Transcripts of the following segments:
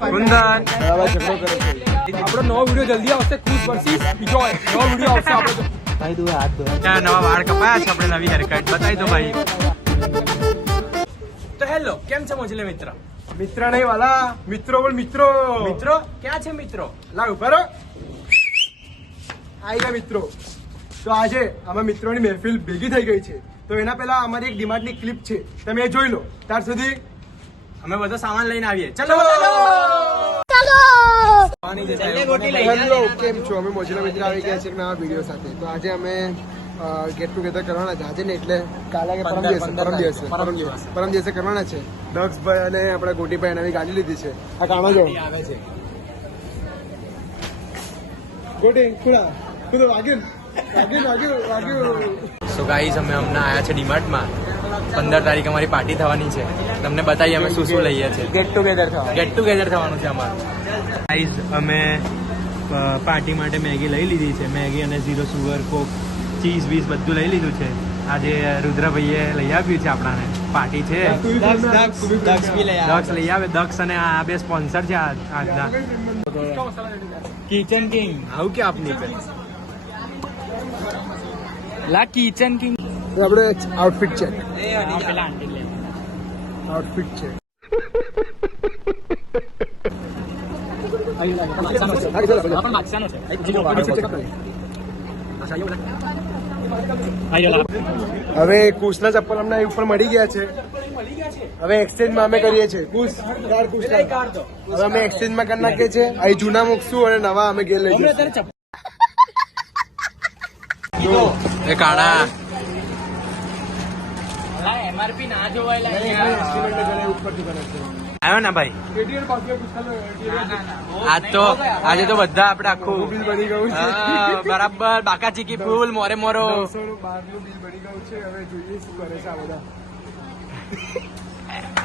કુંદન આપણો નવો વિડીયો જલ્દી આવશે. ખુશ વર્સિસ એન્જોય નવો વિડીયો આવશે. આપણે ભાઈ તું હાથ ધો. ત્યાં નવા વાળ કપાયા છે. આપણે નવી હેરકટ બતાવી દો ભાઈ. તો હેલો, કેમ છે મોજલે મિત્ર? મિત્ર નહીં વાલા, મિત્રો પણ મિત્રો. મિત્રો ક્યાં છે મિત્રો? લાવ ઉપર આઈ ગયા મિત્રો. તો આજે અમે મિત્રોની મહેફિલ ભેગી થઈ ગઈ છે. તો એના પહેલા અમારી એક ડિમાન્ડની ક્લિપ છે, તમે એ જોઈ લો. ત્યાર સુધી અમે બધો સામાન લઈને આવીએ. ચલો હેલો, કેમ છો? અમે મોજીલા મિત્ર આવી ગયા છે નવા વિડીયો સાથે. તો આજે અમે ગેટ ટુગેધર કરવાના છે આજે ને, એટલે કાલે પરમ દિવસે કરવાના છે. દક્ષભાઈ અને આપણા ગોટીભાઈ નવી ગાડી લીધી છે. આ કામ જો આવે છે. ગોટી ખુલા ખુદો વાગ્યું. સો ગાઈઝ, અમે હમણાં આવ્યા છે ડીમાર્ટમાં. 15 તારીખ અમારી પાર્ટી થવાની છે. તમને બતાવીએ અમે શું લઈએ છીએ. ગેટ ટુગેધર થવાનું છે અમારું. ગાઈઝ, અમે પાર્ટી માટે મેગી લઈ લીધી છે. મેગી અને 0 સુગર, કોક, ચીઝ બીઝ બધું લઈ લીધું છે. આજે રુદ્રભાઈએ લઈ આપ્યું છે. આપણાને પાર્ટી છે. દક્ષ લઈ આવે. દક્ષ અને આ બે સ્પોન્સર છે આજના. કિચન કિંગ આવું કે આપની પે લા કિચન કિંગ. આપણે આઉટફિટ છે. આઉટફિટ છે. હવે કુશના ચપ્પલ અમને ઉપર મળી ગયા છે. હવે એક્સચેન્જમાં અમે કરીએ છીએ. હવે અમે એક્સચેન્જમાં કરી નાખીએ છીએ. અહીં જૂના મૂકશું અને નવા અમે ઘેર લઈ જઈશું. એ કાળા એમઆરપી ના જોવાય આવ્યો ને ભાઈ. આજે તો બધા આપડે આખું બિલ બની ગયું છે. બરાબર બાકા ચીકી ફૂલ મોરે મોરો. બહારનું બિલ બની ગયું છે. હવે જોઈએ શું કરે છે આ બધા.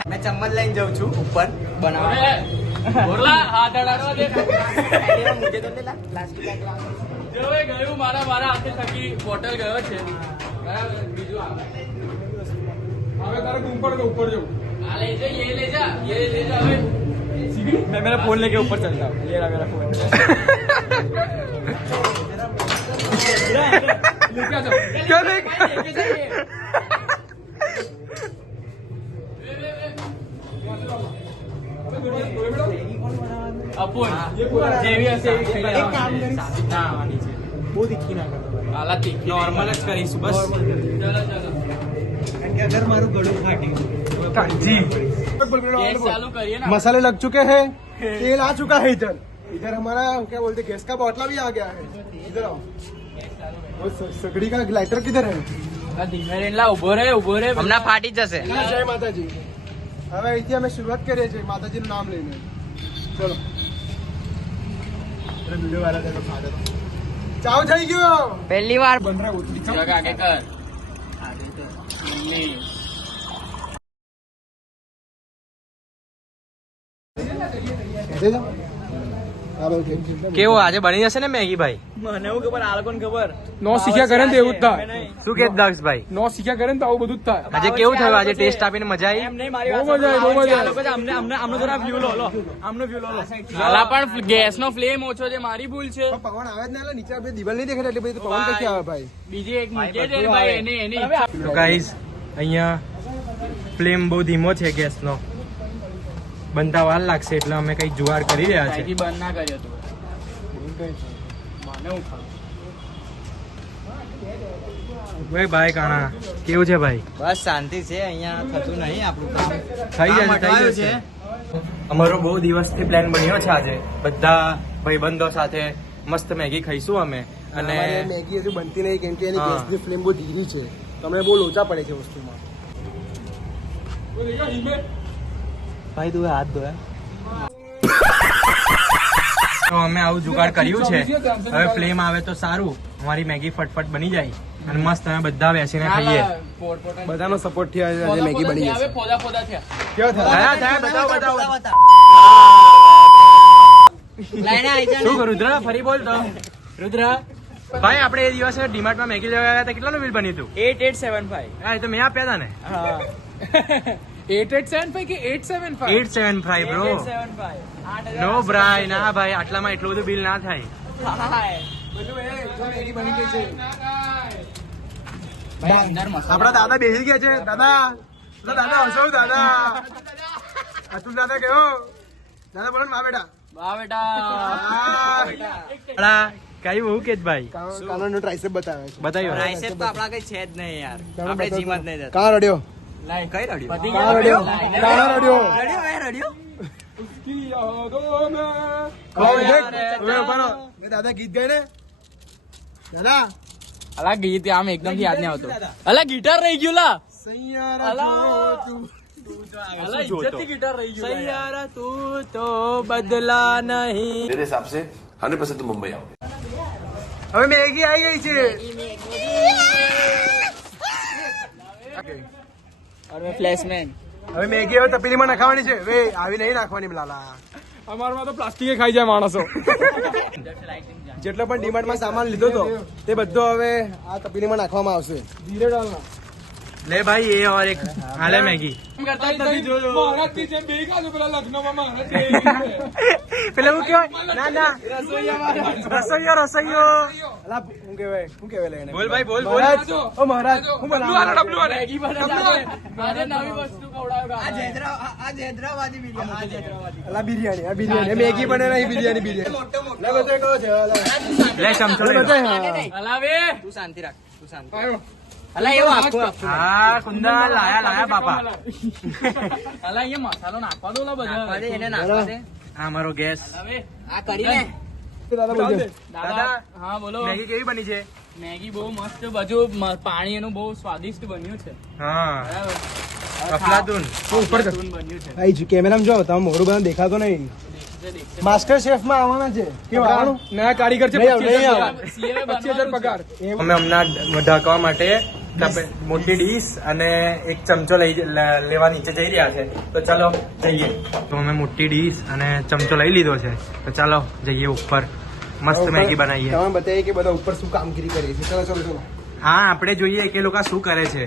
મેં ચમ્મચ લઈને જાઉં છું ઉપર બનાવવા. ગયું મારા હાથે થકી બોટલ ગયો છે. બીજું હવે તારે ઉપર જવું. मैं मेरा फोन लेके ऊपर चलता हूँ. ये रहा मेरा फोन. क्या देख? બહુ તીખી ના કરતો. नॉर्मल જ કરીશું બસ. अगर मारू गड़ू फाटी जी चालू करिए ना. मसाले लग चुके हैं. तेल आ चुका है. इधर हमारा क्या बोलते गैस का बोतला भी आ गया है. इधर आओ. वो सगड़ी का लाइटर किधर है? ઉભો રે હમણાં ફાટી જશે. જય માતાજી. હવે અહીંથી અમે શરૂઆત કરીએ છીએ માતાજીનું નામ લઈને. ચલો વિડીયો વાળા તેનો ફાડે ચાવ થઈ ગયો. પહેલી વાર બંધરા ઉતરી આગે કર. કેવું આજે બની જશે ને મેગી ભાઈ? મને એવું ખબર આ લોકોને ખબર નો શીખ્યા કરે ને એવું જ થાય. શું કે દક્ષ ભાઈ? નો શીખ્યા કરે ને તો આવું બધું જ થાય. આજે કેવું થયું? આજે ટેસ્ટ આપીને મજા આવી? એમ નહીં મારી બહુ મજા આવી, બહુ મજા આવી. આમનો જરા વ્યૂ લો આમનો વ્યૂ લો સાલા પણ ગેસ નો ફ્લેમ ઓછો છે. મારી ભૂલ છે. પવન આવે જ ના એટલે નીચે આપણે દિવાલ નહીં દેખાય એટલે પછી પવન ક્યાંથી આવે ભાઈ? બીજી એક મૂકે છે ને ભાઈ એની તો ગાઈઝ, અહીંયા ફ્લેમ બહુ ધીમો છે ગેસનો. બનતા વાર લાગશે એટલે અમે કઈ જુગાડ કરી રહ્યા છે. બંધ ના કર્યો તું. મને હું ખાવું ભાઈ કાણા કેવું છે ભાઈ? બસ શાંતિ છે. અહીંયા થતું નહીં આપણું કામ. થઈ જશે. અમારો બહુ દિવસથી પ્લાન બન્યો છે આજે બધા ભાઈબંધો સાથે મસ્ત મેગી ખાઈશું અમે. અને મેગી હજુ બનતી નહીં કેમ કે એની ગેસની ફ્લેમ બહુ ધીરી છે. તમને બહુ લોચા પડે છે વસ્તુમાં. ભાઈ તું હાથ ધોયા. તો અમે આવું જુગાડ કર્યું છે. હવે ફ્લેમ આવે તો સારું, અમારી મેગી ફટફટ બની જાય અને મસ્ત અમે બધા બેસીને ખાઈએ. બધાનો સપોર્ટ થી આજે મેગી બની જશે. પોદા થયા. કેવા થયા? બતાવો. શું કરું રુદ્ર? ફરી બોલ તો રુદ્ર. ભાઈ આપણે એ દિવસે ડીમાર્ટમાં મેગી લેવા ગયા હતા. કેટલાનું બિલ બન્યું હતું? 8875. હા, એ તો મેં આપ્યા હતા ને. 8875 કે 875? 875 બ્રો. 875. નો બ્રાય ના ભાઈ, આટલામાં એટલું બધું બિલ ના થાય. આપડા દાદા બેસી ગયા છે. દાદા હસો દાદા. અતુલ દાદા કેવો દાદા બોલો માં બેટા. કઈ બહુ કે ભાઈ કાનો નો ટ્રાઇસેપ બતાવે છે. બતાવ્યો ટ્રાઇસેપ તો આપડા કઈ છે જ નહીં યાર. આપણે જીમ જ નહીં જતા. કાં રડ્યો કઈ રડ્યો? કાં રડ્યો કાં રડ્યો રડ્યો? દાદા ગીત ગાય ને દાદા. અલા ગીત આમ એકદમ થી યાદ નહીં આવતું. અલા ગિટાર રહી ગયું લા. અલા ઇજ્જત થી ગિટાર રહી ગયું. સૈયારા તું તો બદલા નહીં. मेरे हिसाब से 100% तुम मुंबई आओगे. હવે મેગી આવી ગઈ છે. ફ્લેશમેન હવે મેગી હવે તપેલીમાં નાખવાની છે. હવે આવી નહીં નાખવાની લાલા. અમારમાં તો પ્લાસ્ટિક ખાઈ જાય માણસો. જેટલો પણ ડીમાર્ટમાં સામાન લીધો તો તે બધો હવે આ તપેલીમાં નાખવામાં આવશે. લે ભાઈ એ ઓર એક હાલે મેગી. પેલા હું કેવાય ના રસોઈયો. અલા હું કહેવાય લઈને બોલ ભાઈ બોલ. મહારાજ ઓ મહારાજ હું બનાવું અલા બિરયાની આ બિરયાની મેગી બને નહીં બિરયાની લે બધો કહો છે લે ચમચો લઈ લો. તું શાંતિ રાખ. અલા એવું આખું હા કુંદન લાયા બાપા. અલા અહીંયા મસાલો નાખવા દો બધા. એને નાખવા દે. આ મારો ગેસ. આ કરીને દાદા બોલજો. દાદા હા બોલો. મેગી કેવી બની છે? મેગી બહુ મસ્ત, બધું પાણી એનું બહુ સ્વાદિષ્ટ બન્યું છે. હા બરાબર. અફલાતુન. ઉપર કર. બન્યું છે. આઈ જ કેમેરામાં જો તમે મોઢું બધા દેખાતો નહીં. માસ્ટર શેફ માં આવવાના છે કેવું આવવાનું? નયા કારીગર છે. નહીં આવે. 25,000 પગાર. અમે હમણાં ઢાંકવા માટે મોટી ડીશ અને એક ચમચો લેવા નીચે જઈ રહ્યા છે. તો ચાલો જઈએ. તો અમે મોટી ડીશ અને ચમચો લઈ લીધો છે. તો ચાલો જઈએ ઉપર, મસ્ત મેગી બનાવીએ. તમે બતાવીએ કે બધા ઉપર શું કામગીરી કરી છે. ચલો ચલો ચલો. હા આપણે જોઈએ કે લોકો શું કરે છે.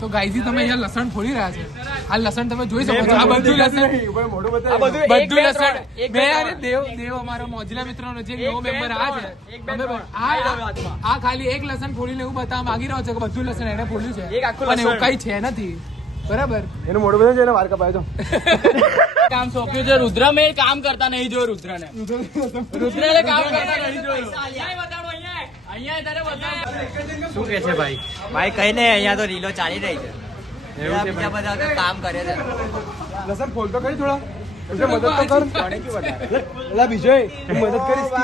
તો ગાઈઝી તમે અહીંયા લસણ ફોડી રહ્યા છે. આ લસણ તમે જોઈ શકો છો. આ બધું લસણ મોઢું બતાવી. બધું લસણ મેં અને દેવ અમારો મોજીલા મિત્રનો જે નવો મેમ્બર આ છે. આ ખાલી એક લસણ ફોડીને એવું બતાવવા માંગી રહ્યો છે કે બધું લસણ એને ફોડ્યું છે અને એવું કઈ છે નથી. બરાબર. એનું મોઢું બતાવી એને વાર કપાય તો કામ સોંપ્યું છે. રુદ્ર મેં કામ કરતા નહીં જોયું. રુદ્રને કામ કરતા નહીં જોયું. અહીંયા તારે બતાવ. શું કે છે ભાઈ? ભાઈ કઈ નહીં, અહીંયા તો રીલો ચાલી રહી છે. એવું છે બીજા ભાઈ? બધા કામ કરે છે. લસણ ફોલતો કરી થોડા એટલે મદદ તો કર. એલા વિજય તું મદદ કરીશ કે?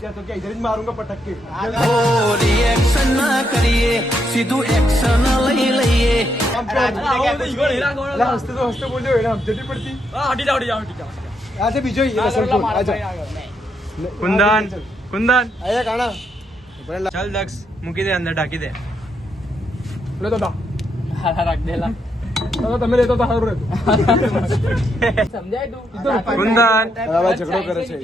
ત્યાં તો કે ઇધર જ માरूंगा પટક કે. રિએક્શન ના કરીએ, સીધું એક્શન લઈ લઈએ. એલા હસતે તો હસતે બોલજો એને સમજતી પડતી. આ છે વિજય એ લસણ ફોલ. આજા કુંદન આયા કાણા. ચાલ દક્ષ મૂકી દે અંદર, ઢાંકી દે. લે તો દા. રાખ દેલા. તમે લેતો તો સારું રહેતું. સમજાય તું? કુંદન બરાબર ઝઘડો કરે છે.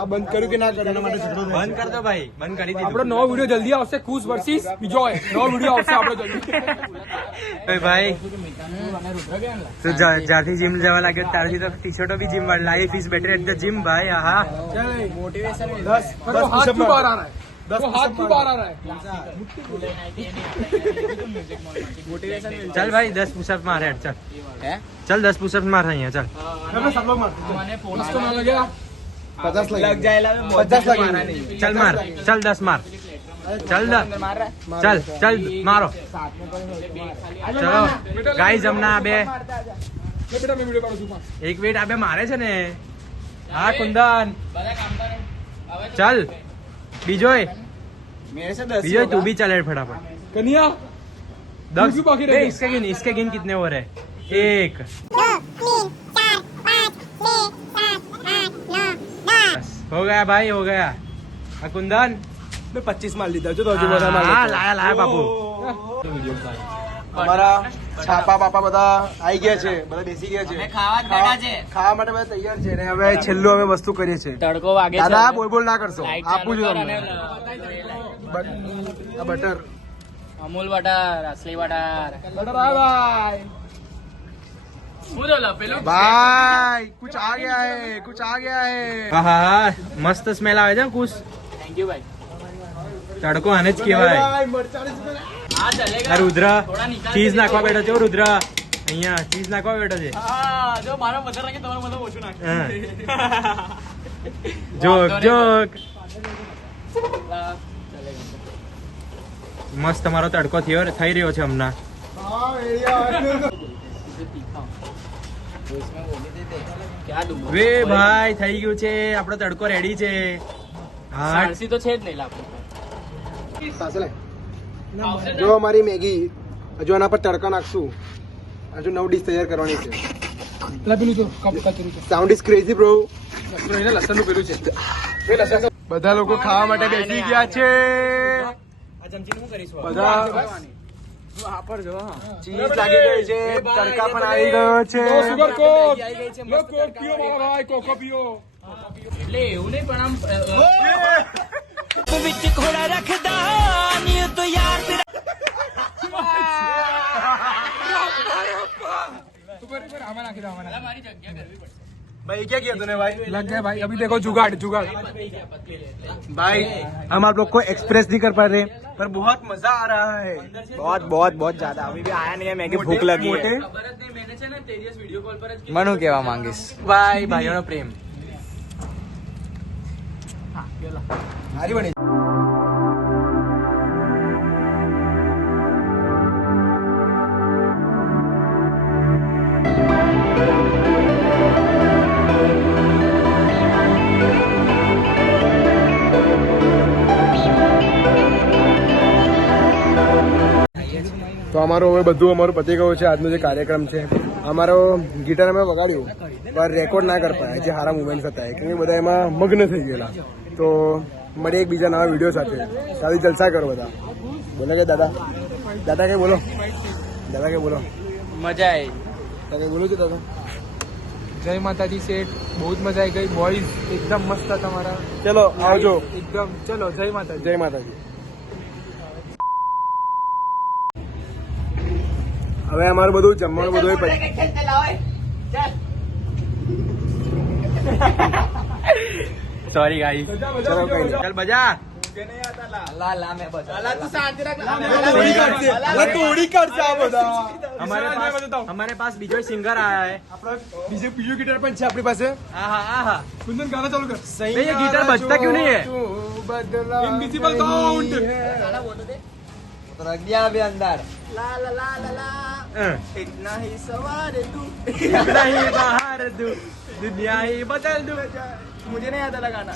આ બંધ કર્યું કે ના કર્યું એના માટે ઝઘડો થાય બંધ કર દો ભાઈ, બંધ કરી આપણો દીધું. નવો વિડીયો જલ્દી આવશે. ખુશ વર્સિસ વિજય. નવો વિડીયો આવશે આપણો જલ્દી. ઓય ભાઈ તું જ્યારથી જીમ જવા લાગ્યો ત્યારથી તો ટી શર્ટો બી જીમ વાળી. Life is better at the gym ભાઈ. આહા મોટિવેશન 10 वो हाथ क्यों बाहर आ रहा है? वो हाथ क्यों बाहर आ रहा है? ચાલ ભાઈ 10 પુશઅપ મારે હેડ. ચાલ હે ચાલ 10 પુશઅપ માર અહીંયા. ચાલ તમે सब लोग मारते મને पुलिस को ना लगेगा. 50 लग જાયેલા 50 लगे ચાલ માર. ચાલ 10 માર. ચાલ ચાલ ચાલ મારો. ચલો ગાઈઝ હમણાં આ બે ले बेटा मैं वीडियो काढू છું. એક વેટ આ બે મારે છે ને. હા કુંદન ચાલ. બીજોય બીજોય તું भी चल रे फटाफट. कन्या दस क्यों बाकी रह गए? इसके गिन कितने हो रहे? 1 हो गया भाई, हो गया. कुंदन मैं 25 मार लीधा जो तो हजू બધા માર हाँ લેતા. लाया लाया बाबू. અમારા છાપા બાપા બધા આવી ગયા છે. બધા બેસી ગયા છે. ખાવા જ બેઠા છે. ખાવા માટે બધા તૈયાર છે ને હવે છેલ્લું અમે વસ્તુ કરીએ છીએ. તડકો વાગે છે. દાદા બોલ બોલ ના કરશો. લાઈટ આપું છું ચાલુ કર તમને અને આ બટર. અમૂલ બટર, અસલી બટર. बटर आ भाई. હું તો પેલું भाई कुछ आ गया है, कुछ आ गया है. હા હા હા મસ્ત સ્મેલ આવે છે કુશ થેન્ક યુ ભાઈ તડકો આને જ કહેવાય હા ચલેગા આ રુદ્ર થોડા નિકાલ ચીઝ દે. નાખવા બેઠો છે હો રુદ્ર અહીંયા ચીઝ નાખવા બેઠો છે હા જો મારો વધારે લાગે તમારો બધો ઓછું નાખે હા. જોક જોક મસ્ત તમારો તડકો થઈ રહ્યો છે હમણાં ક્યાં ડૂબો વે ભાઈ થઈ ગયું છે આપણો તડકો રેડી છે હા સારસી તો છે જ નહીં લાપુ સાસે લે. જો અમારી મેગી હજુ આના પર તડકા નાખશું. હજુ 9 ડીશ તૈયાર કરવાની છે. Sound is crazy bro. લસણનું પેલું છે. બધા લોકો ખાવા માટે બેસી ગયા છે. આ ચમચી શું કરીશું બધા ચીઝ લાગી ગઈ છે, તડકા પણ આવી ગયો છે. એટલે એવું નહીં પણ આમ ਵਿੱਚ ਘੋੜਾ ਰੱਖਦਾ ਨੀ ਤੂੰ ਯਾਰ ਤੇਰਾ મારી જગ્યા કરવી પડશે भाई क्या किया तूने भाई? लग गया भाई अभी देखो जुगाड़ जुगाड़ भाई हम आप लोग को एक्सप्रेस नहीं कर पा रहे पर बहुत मजा आ रहा है. बहुत बहुत बहुत ज्यादा. अभी भी आया नहीं है. मैगी भूख लगी है. ખબર જ નહીં મેને છે ને તે દિવસ વિડીયો કોલ પર જ કીધું. મનું કેવા માંગીશ ભાઈ ભાઈઓનો પ્રેમ हारी बनी. તો અમારો હવે બધું અમારું પતી ગયું છે. આજનો જે કાર્યક્રમ છે અમારો ગિટાર અમે વગાડ્યું પણ રેકોર્ડ ના કરી પાયા જે સારા મુમેન્ટ હતા કેમ કે બધા એમાં મગ્ન થઈ ગયેલા. તો મળીએ એક બીજા નવા વિડીયો સાથે. સારી જલસા કરો બધા. બોલો કે દાદા દાદા કઈ બોલો દાદા કઈ બોલો મજા આવી દાદા કઈ બોલો છો દાદા? जय माता दी सेठ बहुत मजा आई गई बॉयज एकदम मस्त था हमारा ચલો આવજો. एकदम चलो जय माता दी જય માતાજી. હવે અમારું બધું જમવાનું બધું પતી. સોરી ગાઈસ ચલો કઈ નહીં. चल बजा हमारे पास બીજો સિંગર આયા है બીજે બીજો ગિટાર પણ છે આપણી પાસે. आहा કુંદન ગાના ચાલુ કર. नहीं ये गिटार बजता क्यों नहीं है इनविजिबल साउंड. इतना ही बाहर दूं दुनिया ही बदल दूं मुझे नहीं आता लगाना